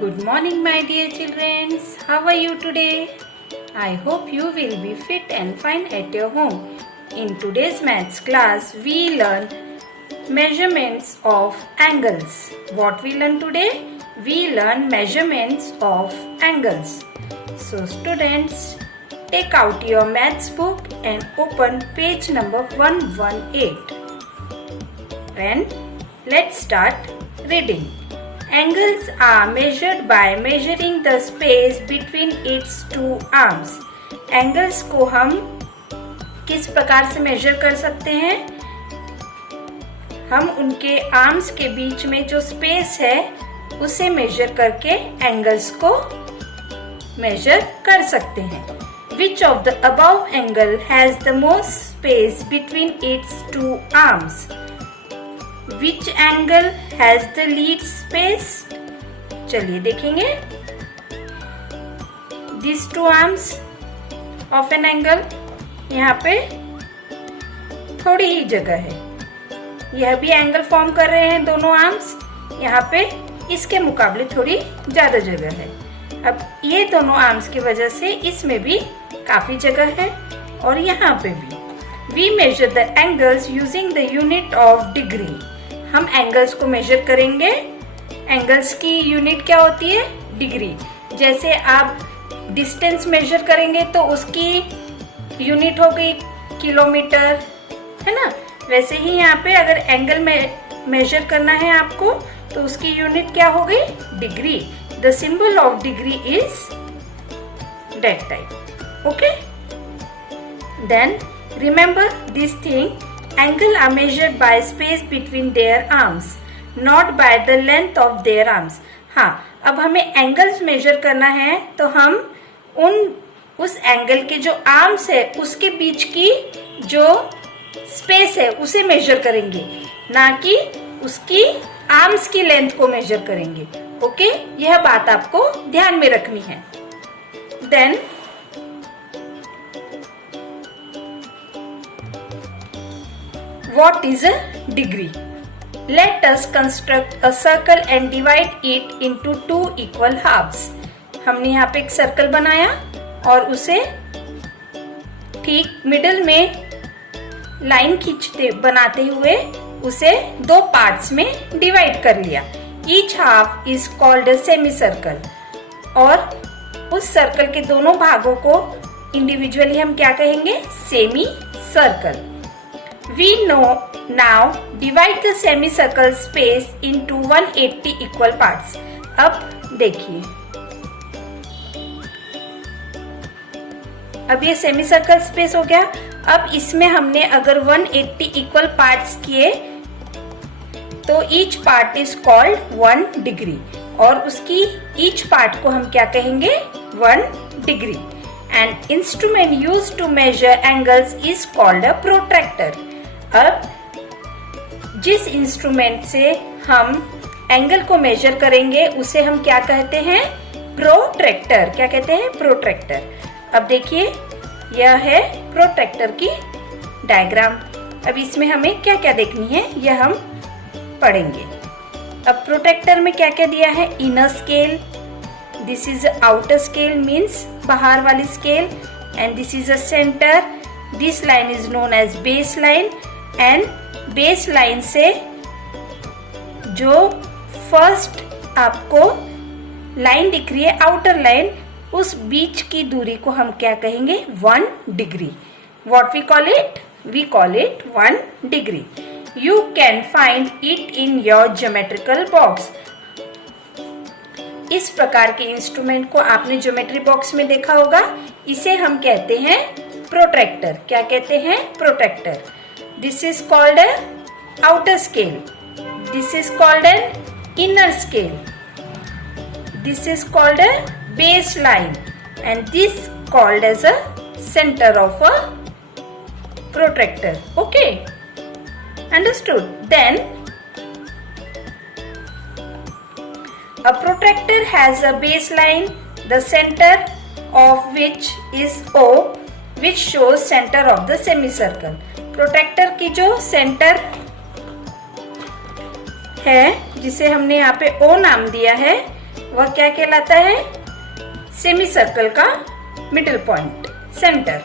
Good morning, my dear children. How are you today? I hope you will be fit and fine at your home. In today's maths class, we learn measurements of angles. What we learn today? We learn measurements of angles. So students, take out your maths book and open page number 118. And let's start reading. Angles are measured by measuring the space between its two arms. Angles को हम किस प्रकार से मेजर कर सकते हैं? हम उनके आर्म्स के बीच में जो स्पेस है उसे मेजर करके एंगल्स को मेजर कर सकते हैं. Which of the above angle has the most space between its two arms? Which angle has the least space? चलिए देखेंगे. These two arms of an angle, यहाँ पे थोड़ी ही जगह है. यह भी एंगल फॉर्म कर रहे हैं दोनों आर्म्स. यहाँ पे इसके मुकाबले थोड़ी ज्यादा जगह है. अब ये दोनों आर्म्स की वजह से इसमें भी काफी जगह है और यहाँ पे भी. We measure the angles using the unit of degree. हम एंगल्स को मेजर करेंगे. एंगल्स की यूनिट क्या होती है? डिग्री. जैसे आप डिस्टेंस मेजर करेंगे तो उसकी यूनिट हो गई किलोमीटर, है ना. वैसे ही यहाँ पे अगर एंगल में मेजर करना है आपको तो उसकी यूनिट क्या हो गई? Degree. The symbol of degree is that type. Okay, then remember this thing. Angle are measured by space between their arms, not by the length of their arms. हाँ, अब हमें एंगल्स मेजर करना है तो हम उस एंगल के जो आर्म्स है उसके बीच की जो स्पेस है उसे मेजर करेंगे, ना कि उसकी आर्म्स की लेंथ को मेजर करेंगे. ओके, यह बात आपको ध्यान में रखनी है. Then what is a degree? Let us construct a circle and divide it into two equal halves. हमने यहाँ पे एक सर्कल बनाया और उसे ठीक मिडल में लाइन बनाते हुए उसे दो पार्ट्स में डिवाइड कर लिया. Each half is called a semicircle. और उस सर्कल के दोनों भागों को इंडिविजुअली हम क्या कहेंगे? Semi circle. We now divide the semicircle space into 180 equal parts. अब देखिए, अब ये सेमीसर्कल स्पेस हो गया. अब इसमें हमने अगर 180 इक्वल पार्ट्स किए तो each part is called 1 degree और उसकी ईच पार्ट को हम क्या कहेंगे? 1 degree. And instrument used to measure angles is called a protractor. अब जिस इंस्ट्रूमेंट से हम एंगल को मेजर करेंगे उसे हम क्या कहते हैं? प्रोट्रैक्टर. क्या कहते हैं? प्रोट्रैक्टर. अब देखिए, यह है प्रोट्रैक्टर की डायग्राम. अब इसमें हमें क्या क्या देखनी है यह हम पढ़ेंगे. अब प्रोट्रैक्टर में क्या क्या दिया है? Inner scale, this is outer scale means बाहर वाली scale, and this is a centre. This line is known as base line. And base line से जो फर्स्ट आपको लाइन दिख रही है, आउटर लाइन, उस बीच की दूरी को हम क्या कहेंगे? 1 degree. What we call it? We call it 1 degree. You can find it in your geometrical box. इस प्रकार के इंस्ट्रूमेंट को आपने ज्योमेट्री बॉक्स में देखा होगा. इसे हम कहते हैं प्रोट्रैक्टर. क्या कहते हैं? Protractor. This is called a outer scale. This is called an inner scale. This is called a baseline, and this called as a center of a protractor. Okay, understood? Then a protractor has a baseline, the center of which is O, which shows center of the semicircle. Protractor की जो सेंटर है जिसे हमने यहाँ पे O नाम दिया है, वह क्या कहलाता है? सेमी सर्कल का middle point, centre.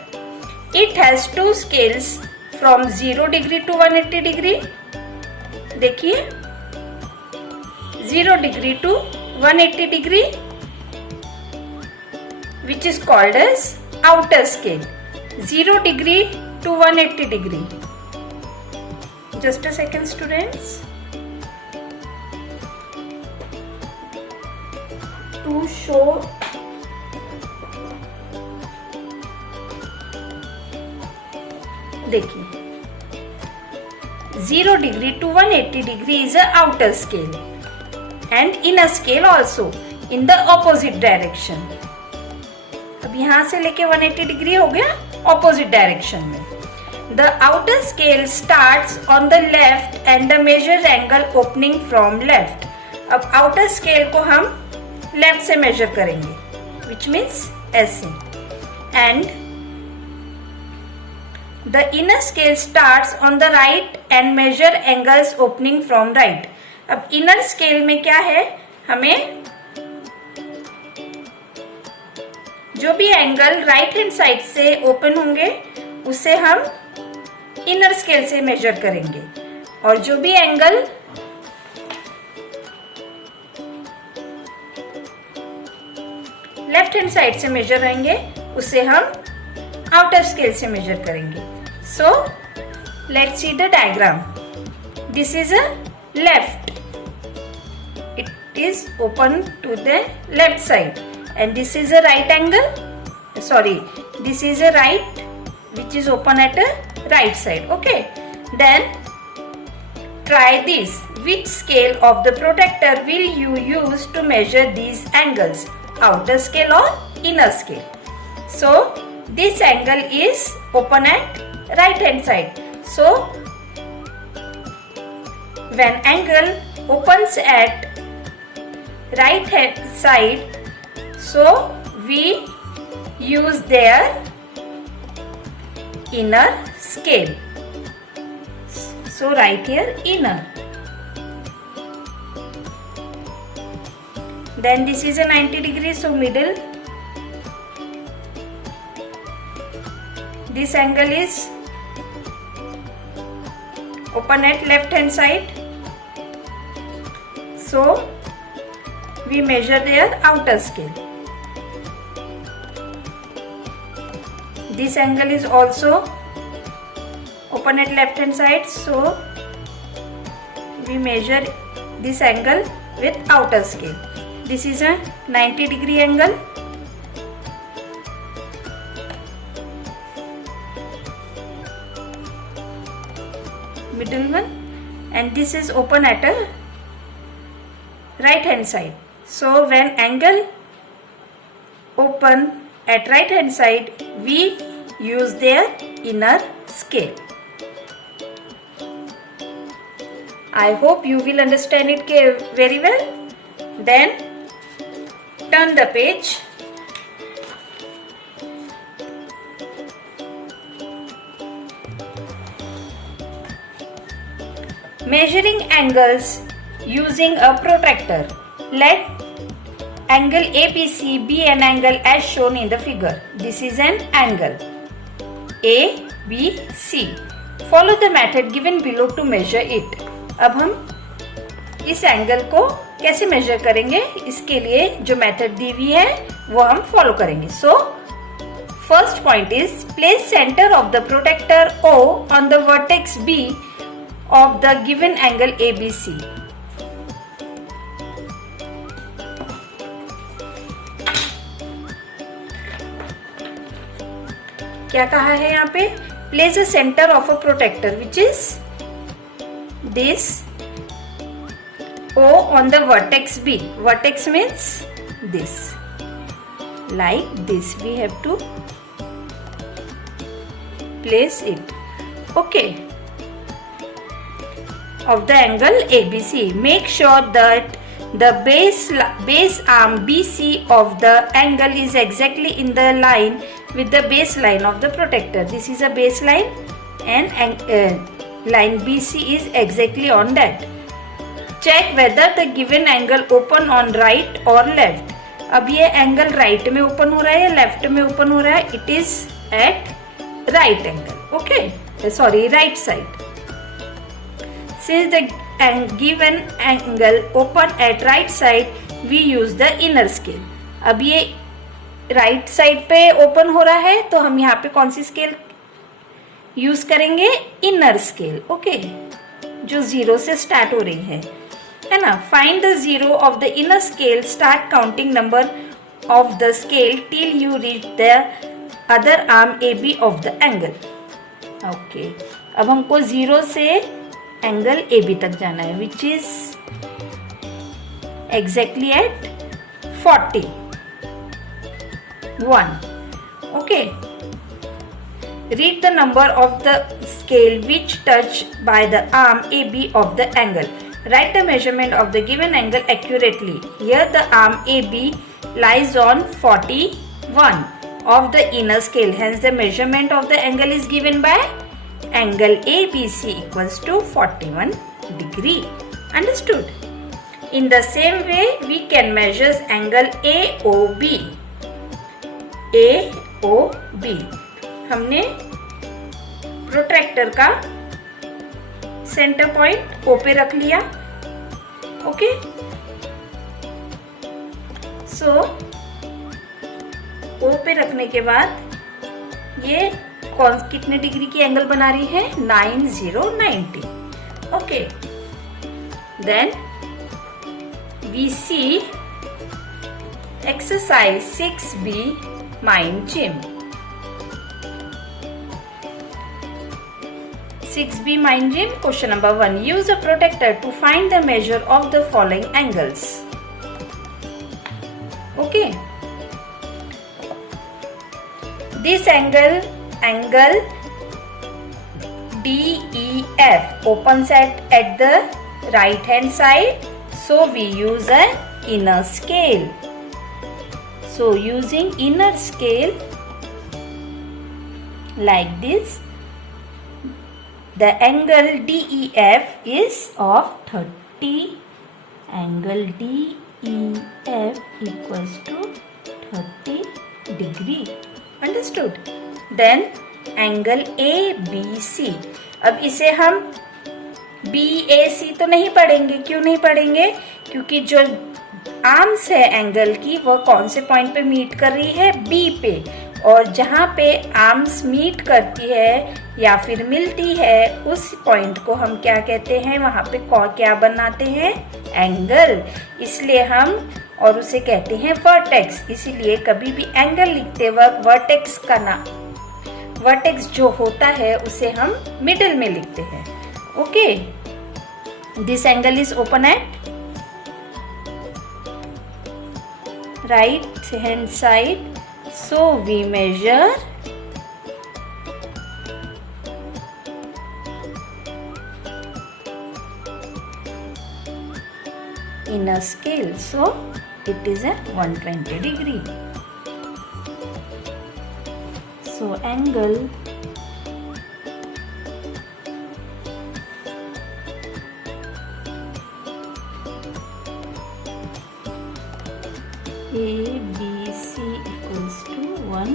It has two scales from 0 degree to 180 degree. देखिए 0 degree to 180 degree which is called as outer scale. 0 degree to 180 degree. Just a second, students. To show देखिए 0 degree to 180 degree is a outer scale and inner scale also in the opposite direction. अब यहाँ से लेके 180 degree हो गया opposite direction में. The outer scale starts on the left and the measure angle opening from left. अब outer scale को हम लेफ्ट से मेजर करेंगे, विच मीन्स ऐसे. And the inner scale starts on the right and measure angles opening from right. अब inner scale में क्या है, हमें जो भी एंगल राइट हैंड साइड से ओपन होंगे उसे हम इनर स्केल से मेजर करेंगे, और जो भी एंगल लेफ्ट हैंड साइड से मेजर रहेंगे उसे हम आउटर स्केल से मेजर करेंगे. So let's see the diagram. This is a left, it is open to the left side. And this is a right angle, sorry, this is a right which is open at a right side. Okay, then try this. Which scale of the protractor will you use to measure these angles? Outer scale or inner scale? So this angle is open at right hand side. So when angle opens at right hand side, so we use their inner scale. So write here inner. Then this is a 90 degree, so middle. This angle is open at left hand side. So we measure their outer scale. This angle is also open at left hand side, so we measure this angle with outer scale. This is a 90 degree angle. Middle one, and this is open at a right hand side. So when angle open at right hand side, we use their inner scale. I hope you will understand it very well. Then turn the page. Measuring angles using a protractor. Let angle ABC be an angle as shown in the figure. This is an angle ABC. Follow the method given below to measure it. अब हम इस एंगल को कैसे मेजर करेंगे, इसके लिए जो मेथड दी हुई है वो हम फॉलो करेंगे. So first point is place centre of the protractor O on the vertex B of the given angle ABC. क्या कहा है यहाँ पे? Place a centre of a protractor which is this O on the vertex B. Vertex means this. Like this we have to place it. Okay. Of the angle ABC. Make sure that the base arm BC of the angle is exactly in the line with the baseline of the protector. This is a baseline and line BC is exactly on that. Check whether the given angle open on right और left. अब ये angle right में ओपन हो रहा है या लेफ्ट में ओपन हो रहा है? It is at right angle, okay, sorry, right side. Since the given angle open at right side we use the inner scale. अब ये राइट साइड पे ओपन हो रहा है तो हम यहाँ पे कौन सी स्केल यूज करेंगे? इनर स्केल, ओके, जो 0 से स्टार्ट हो रही है ना। Find the 0 of the inner scale, start counting number of the scale till you reach the other arm AB of the angle. Okay, अब हमको 0 से एंगल AB तक जाना है, which is exactly at 41, okay. Read the number of the scale which touch by the arm AB of the angle. Write the measurement of the given angle accurately. Here the arm AB lies on 41 of the inner scale. Hence the measurement of the angle is given by angle ABC equals to 41 degree. Understood? In the same way we can measure angle AOB. AOB. हमने प्रोट्रैक्टर का centre point O पे रख लिया, ओके। सो O पे रखने के बाद ये कितने डिग्री की एंगल बना रही है? 90, okay. Then we see exercise 6B mind gym. 6B mind gym. Question number 1. Use a protractor to find the measure of the following angles. Okay. This angle DEF opens at the right hand side. So we use an inner scale. So using inner scale like this, the angle DEF is of 30. Angle DEF equals to 30 degree. Understood? Then angle ABC. अब इसे हम BAC तो नहीं पढ़ेंगे। क्यों नहीं पढ़ेंगे? क्योंकि जो आर्म्स है एंगल की वो कौन से पॉइंट पे मीट कर रही है? B पे। और जहाँ पे आर्म्स मीट करती है या फिर मिलती है उस पॉइंट को हम क्या कहते हैं? वहाँ पे क्या बनाते हैं? एंगल। इसलिए हम और उसे कहते हैं वर्टेक्स। इसीलिए कभी भी एंगल लिखते वक्त वर्टेक्स जो होता है उसे हम मिडिल में लिखते हैं, okay. This angle is open at right hand side. So we measure in a scale. So it is a 120 degree. So angle ABC equals to 1.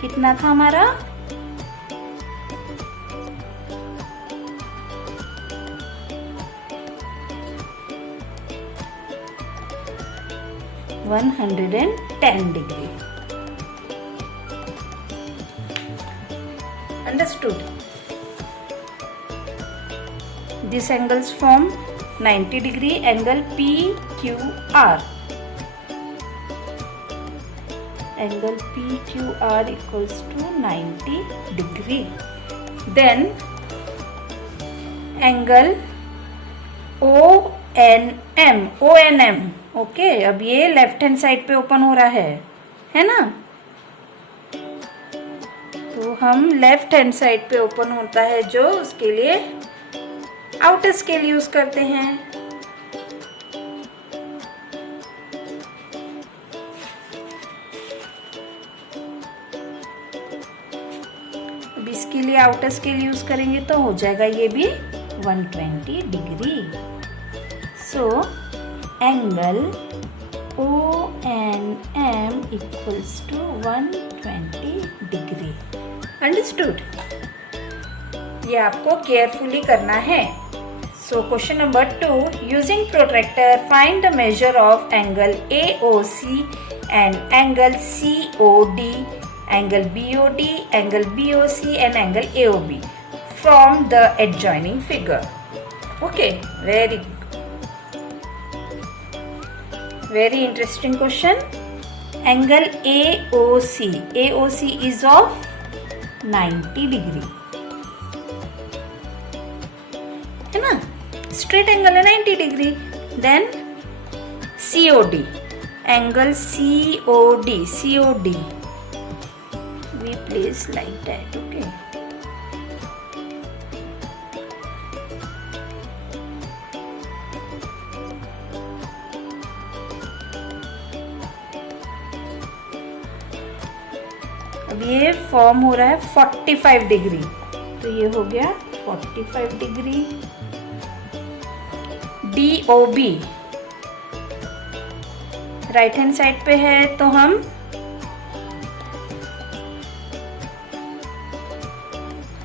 कितना था हमारा? 110 degree. Understood? This angles form 90 degree angle PQR. Angle PQR equals to 90 degree. Then angle ONM. Okay, अब ये left hand side पे ओपन हो रहा है ना? तो हम लेफ्ट हैंड साइड पे ओपन होता है जो, उसके लिए आउटर स्केल यूज करते हैं. अब इसके लिए आउटर स्केल यूज करेंगे तो हो जाएगा ये भी 120 degree. So angle ONM equals to 120 degree. Understood? ये आपको केयरफुली करना है. So question number 2, using protractor find the measure of angle AOC and angle COD, angle BOD, angle BOC and angle AOB from the adjoining figure. Okay, very interesting question. Angle AOC is of 90 degree, है ना. Straight angle है 90 degree. Then COD, angle COD we place like that. Okay, अब ये फॉर्म हो रहा है 45 डिग्री, तो ये हो गया 45 degree. DOB right hand side पे है, तो हम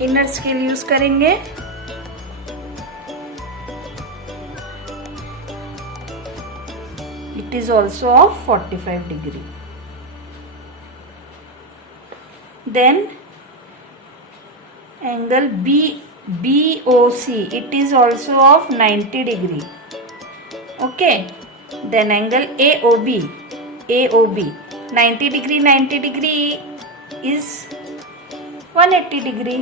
इनर स्केल यूज करेंगे. It is also of 45 degree. Then angle BOC, it is also of 90 degree. Okay, then angle AOB 90 degree is 180 degree.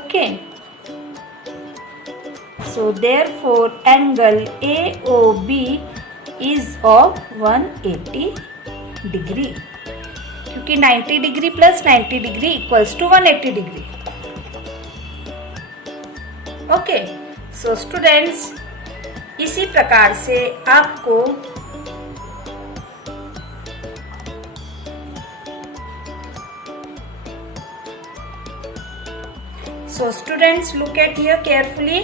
Okay, so therefore angle AOB is of 180 degree, क्योंकि 90 degree plus 90 degree equals to 180 degree. Okay, so students, इसी प्रकार से आपको look at here carefully.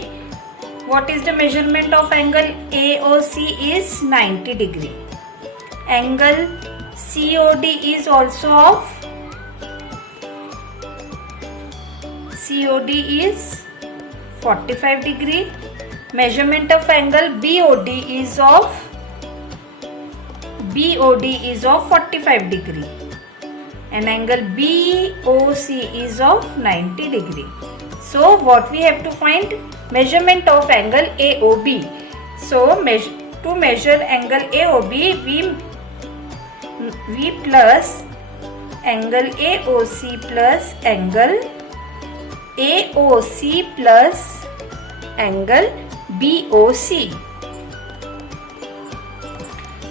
What is the measurement of angle AOC is 90 degree. Angle COD is also of 45 degree. Measurement of angle BOD is of 45 degree, and angle BOC is of 90 degree. So what we have to find? Measurement of angle AOB. So to measure angle AOB, we plus angle AOC plus angle AOC plus angle BOC.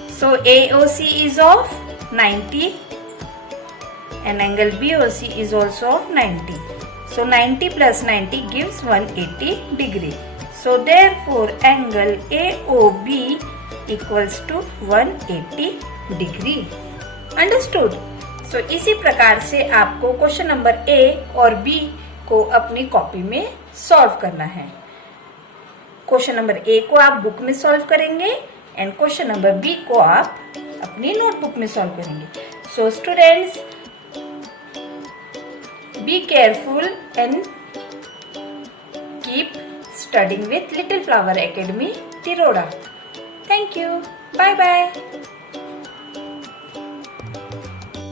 So AOC is of 90 and angle BOC is also of 90. So 90 plus 90 gives 180 degree. So therefore angle AOB equals to 180 degree. Understood? So इसी प्रकार से आपको question number A और B को अपनी कॉपी में सॉल्व करना है. क्वेश्चन नंबर A को आप बुक में सॉल्व करेंगे एंड क्वेश्चन नंबर B को आप अपनी नोटबुक में सॉल्व करेंगे. So students, be careful and keep studying with Little Flower Academy Tiroda. Thank you. Bye bye.